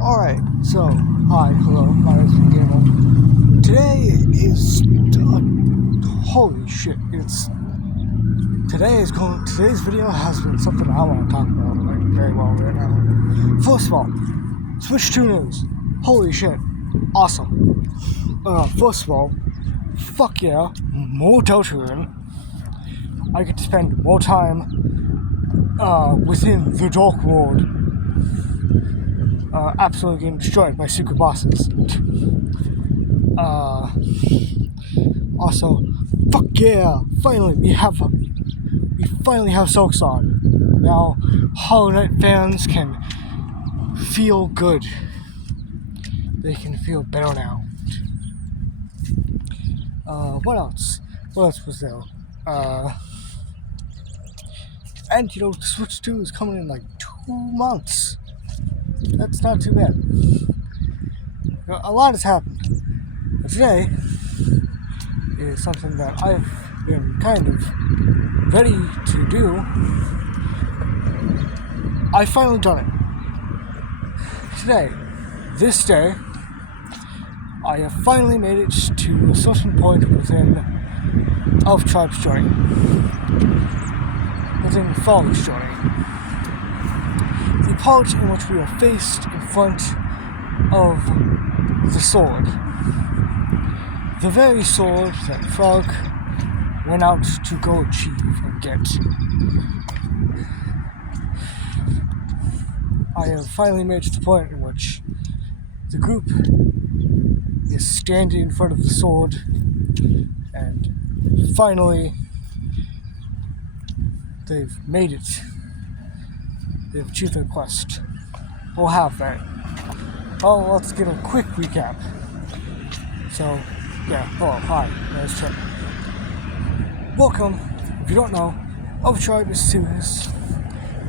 Alright, so, hi, hello, my name is Gamer. Today is, holy shit, today's video has been something I want to talk about, very well right now. First of all, Switch 2 news, holy shit, awesome. First of all, fuck yeah, more Deltarune. I get to spend more time, within the Dark World. Absolutely getting destroyed by secret bosses. Also, fuck yeah! Finally, we finally have Silksong. Now, Hollow Knight fans can feel good. They can feel better now. What else? What else was there? And the Switch 2 is coming in like 2 months. That's not too bad. A lot has happened. But today is something that I've been kind of ready to do. I finally done it. This day, I have finally made it to a certain point within Elf Tribe's journey. Within Fall's journey. The part in which we are faced in front of the sword. The very sword that Frog went out to go achieve and get. I have finally made it to the point in which the group is standing in front of the sword, and finally they've made it. They've achieved their quest. We'll have that. Well, let's get a quick recap. So, yeah, hello, hi, nice Chip. Welcome. If you don't know, Elf Tribe is serious.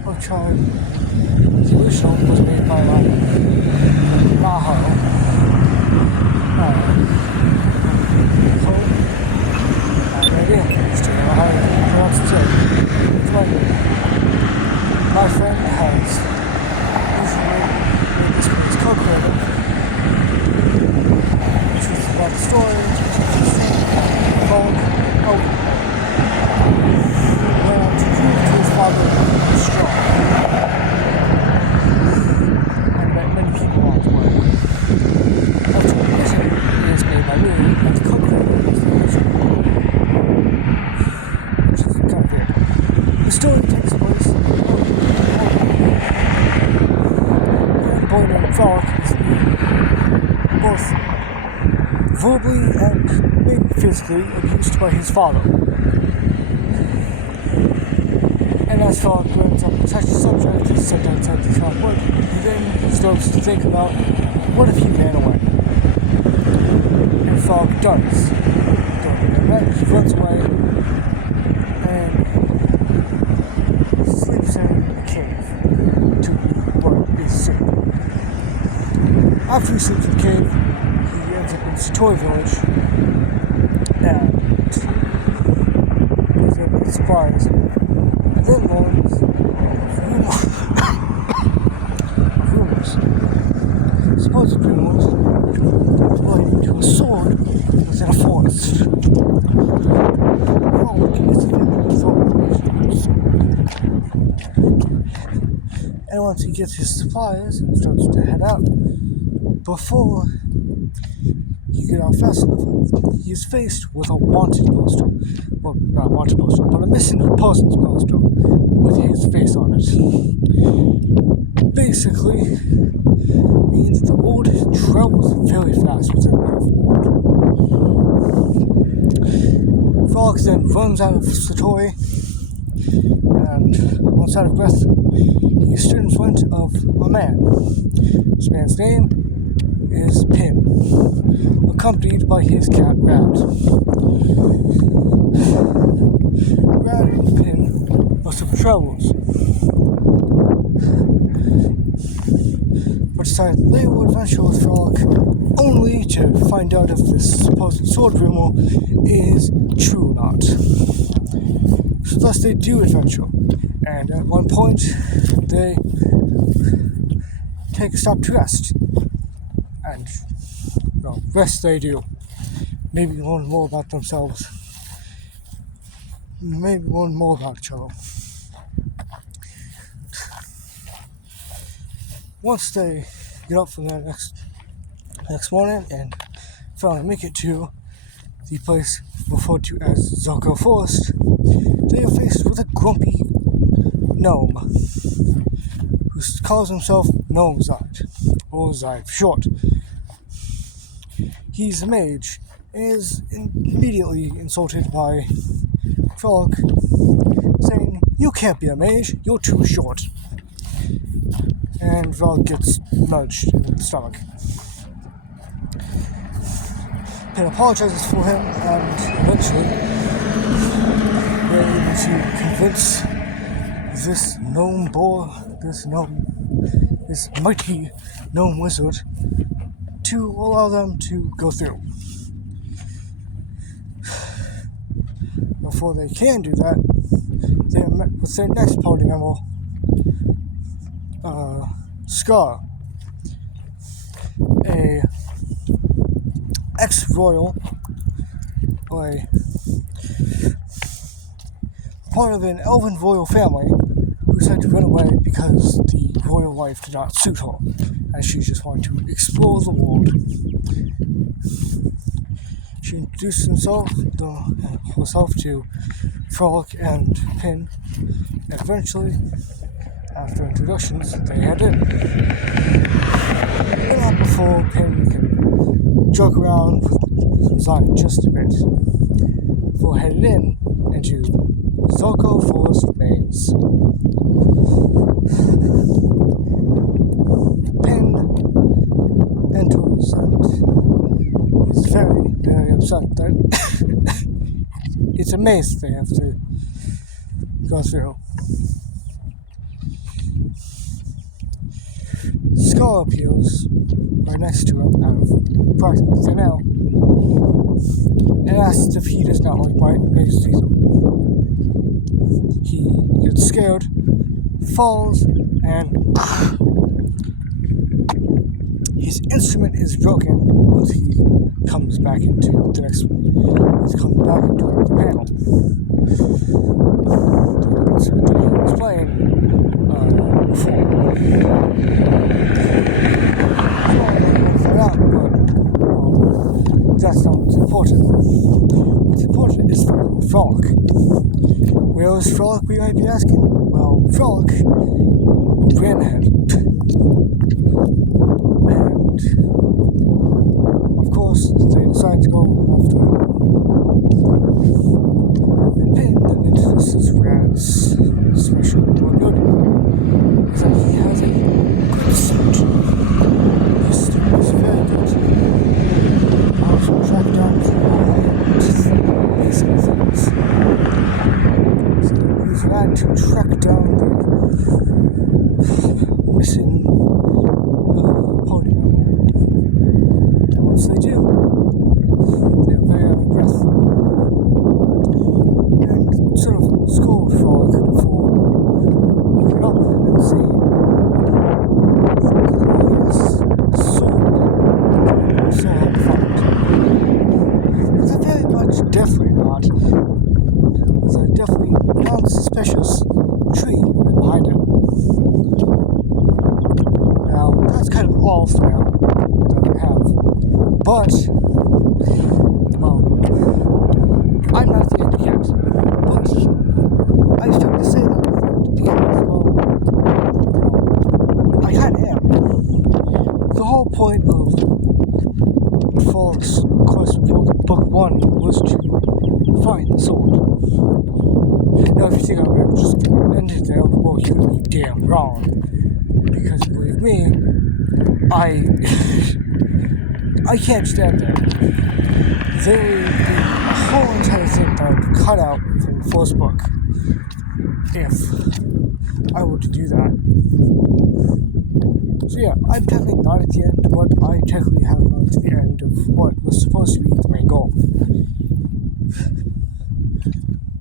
Elf Tribe, the original was made by Maho. So, idea. Still don't know how to pronounce it. My friend has usually made this place co-creative, which was about the story, went on to prove to his father was strong, and met many people along the way. Ultimate Vision is made by me as co-creator of the original, which is kind of weird. The story takes place boy named Frog is both verbally and maybe physically abused by his father. And as Frog brings up such a subject as sometimes does not work, he then starts to think about what if he ran away. And Frog does. He runs away and sleeps in a cave to be safe. After he sleeps in the cave, he ends up in this toy village and he's able to surprise and then learns supposed rumors relating to a sword that was in a forest. And once he gets his supplies and starts to head out, before he get out fast enough, he is faced with a wanted poster. Well, not a wanted poster, but a missing person's poster with his face on it. Basically, means the world travels very fast within the Earth world. Frog then runs out of the toy, and once out of breath, he stood in front of a man. This man's name is Pin, accompanied by his cat Rad. Rad and Pin must have travelers, but decided they would adventure with Frog only to find out if this supposed sword rumor is true or not. So thus they do adventure, and at one point they take a stop to rest. And, rest they do. Maybe learn more about themselves. Maybe learn more about each other. Once they get up from their next morning and finally make it to the place referred to as Zarko Forest, they are faced with a grumpy gnome who calls himself Gnomezide, or Zide for short. He's a mage and is immediately insulted by Frog, saying, "You can't be a mage, you're too short." And Frog gets nudged in the stomach. Pin apologizes for him, and eventually they're able to convince this mighty gnome wizard to allow them to go through. Before they can do that, they are met with their next party member, Scar, a ex-royal, a part of an elven royal family who's had to run away because the royal life did not suit her, and she just wanted to explore the world. She introduced herself to Frolic and Pin, and eventually, after introductions, they head in. But not before Pin can joke around with Zion just a bit. Before headed into Zarko Forest Maze. Pin enters and is very, very upset that it's a maze they have to go through. Scar appears right next to him out of practical thin air and asks if he does not like my maze either. He gets scared, falls, and his instrument is broken once he comes back into the panel. The instrument that he was playing before. But that's not what's important. What's important is Frolic. Where is Frolic, we might be asking? Well, Frolic ran ahead. And, of course, they decide to go after him. And Pin then introduces Rad's special ability. Is that he has a good suit. His suit is very good. Also track down basic things. So use Rad to track down the missing pony. And once they do, they are very out of breath. And sort of scold Frolic for looking up and seeing the glorious sword so hard to find. With a very much definitely not. With a definitely non-suspicious tree right behind it. Now, that's kind of all for now that I have. But, well, I'm not at the end yet. But, I started to say that at the end because, well, I kind of am. The whole point of Falk's quest for Book 1 was to find the sword. Now, if you think I would just end it there, well, you would be damn wrong. Because, believe me, I can't stand there. There would be a whole entire thing that I would cut out from the first book if I were to do that. So yeah, I'm technically not at the end, but I technically have gone to the end of what was supposed to be the main goal.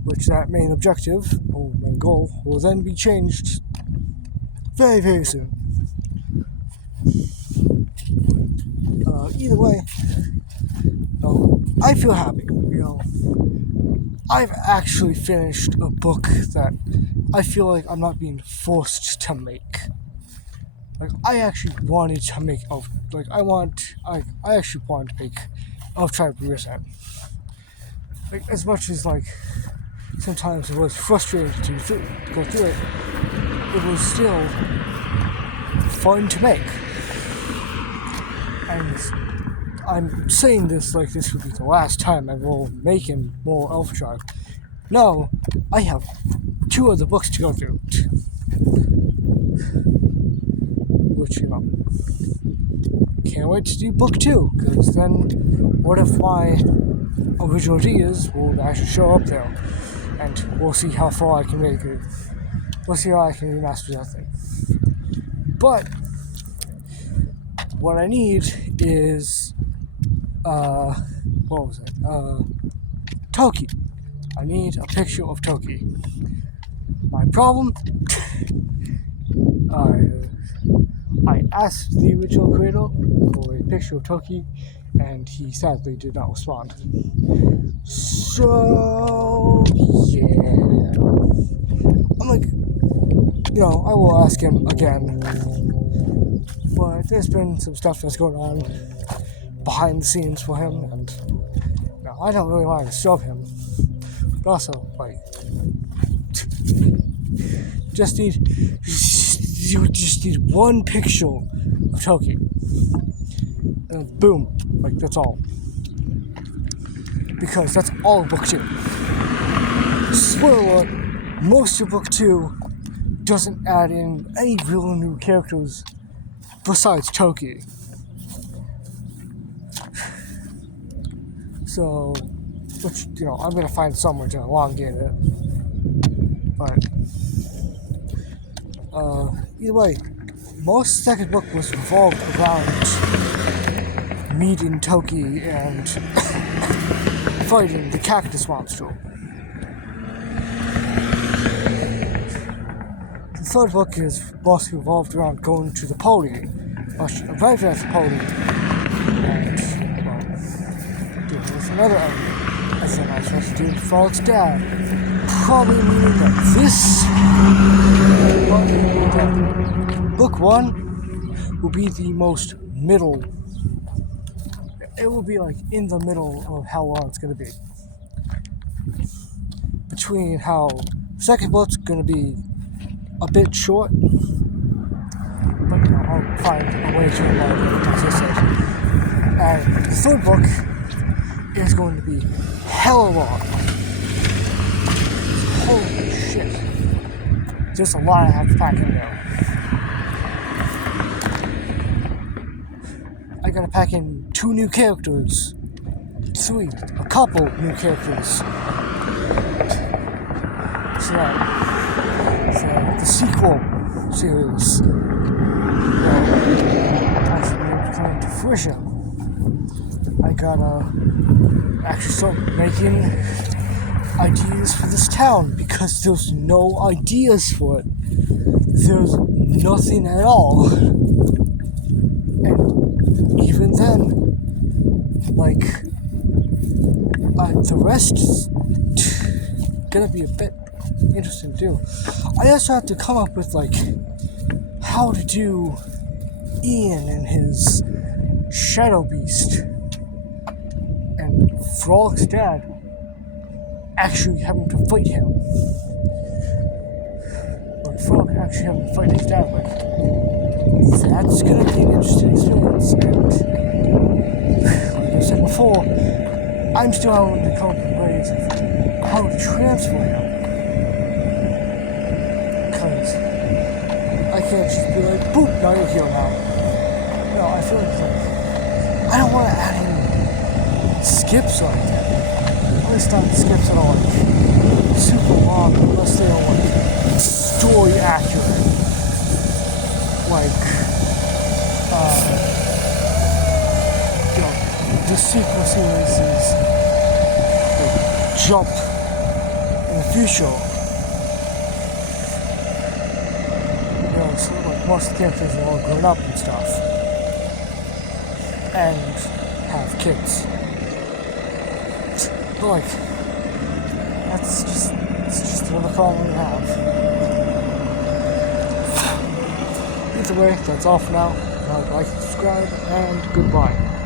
Which that main objective, or main goal, will then be changed very, very soon. Either way, I feel happy. I've actually finished a book that I feel like I'm not being forced to make. Like, I actually wanted to make I actually wanted to make Elf Tribe Reset. Like, as much as sometimes it was frustrating to go through it, it was still fun to make. And I'm saying this like this would be the last time I will make more Elf Tribe. No, I have 2 other books to go through. Which, can't wait to do book 2, because then what if my original ideas will actually show up there, and we'll see how far I can make it. We'll see how I can remaster that thing. But what I need is Toki. I need a picture of Toki. My problem, I asked the original creator for a picture of Toki, and he sadly did not respond. So, yeah. I'm like, I will ask him again. But there's been some stuff that's going on behind the scenes for him, and I don't really want to disturb him. But also, you just need one picture of Toki. And boom, that's all. Because that's all of book 2. Spoiler alert, most of book 2 doesn't add in any real new characters besides Toki. So, which, I'm gonna find somewhere to elongate it. But, either way, most second book was revolved around meeting Toki and fighting the cactus monster. The third book is mostly revolved around going to the pony. Arriving at the pony, and, there's another element. I said I was supposed to do Frog's dad. Probably meaning that this book 1 will be the most middle. It will be in the middle of how long it's going to be. Between how second book's going to be a bit short, but I'll find a way to elongate it, as I said. And the third book is going to be hella long. Holy shit. There's a lot I have to pack in there. I gotta pack in 2 new characters. 3, a couple new characters. So the sequel series actually coming to fruition. I gotta actually start making ideas for this town, because there's no ideas for it. There's nothing at all. And even then, the rest is gonna be a bit interesting too. I also have to come up with how to do Ian and his Shadow Beast and Frog's dad actually having to fight him. Frog actually having to fight his dad. That's gonna be an interesting experience. And like I said before, I'm still having to come up with ways of how to transfer him. Because I can't just be boop, now you're here now. No, I feel I don't want to add in skips like that. At least not skips that are super long, unless they are story accurate. The sequel series is jump in the future. So most of the characters are all grown up and stuff. And have kids. But like, it's just another problem we have. Either way, that's all for now. Like, subscribe, and goodbye.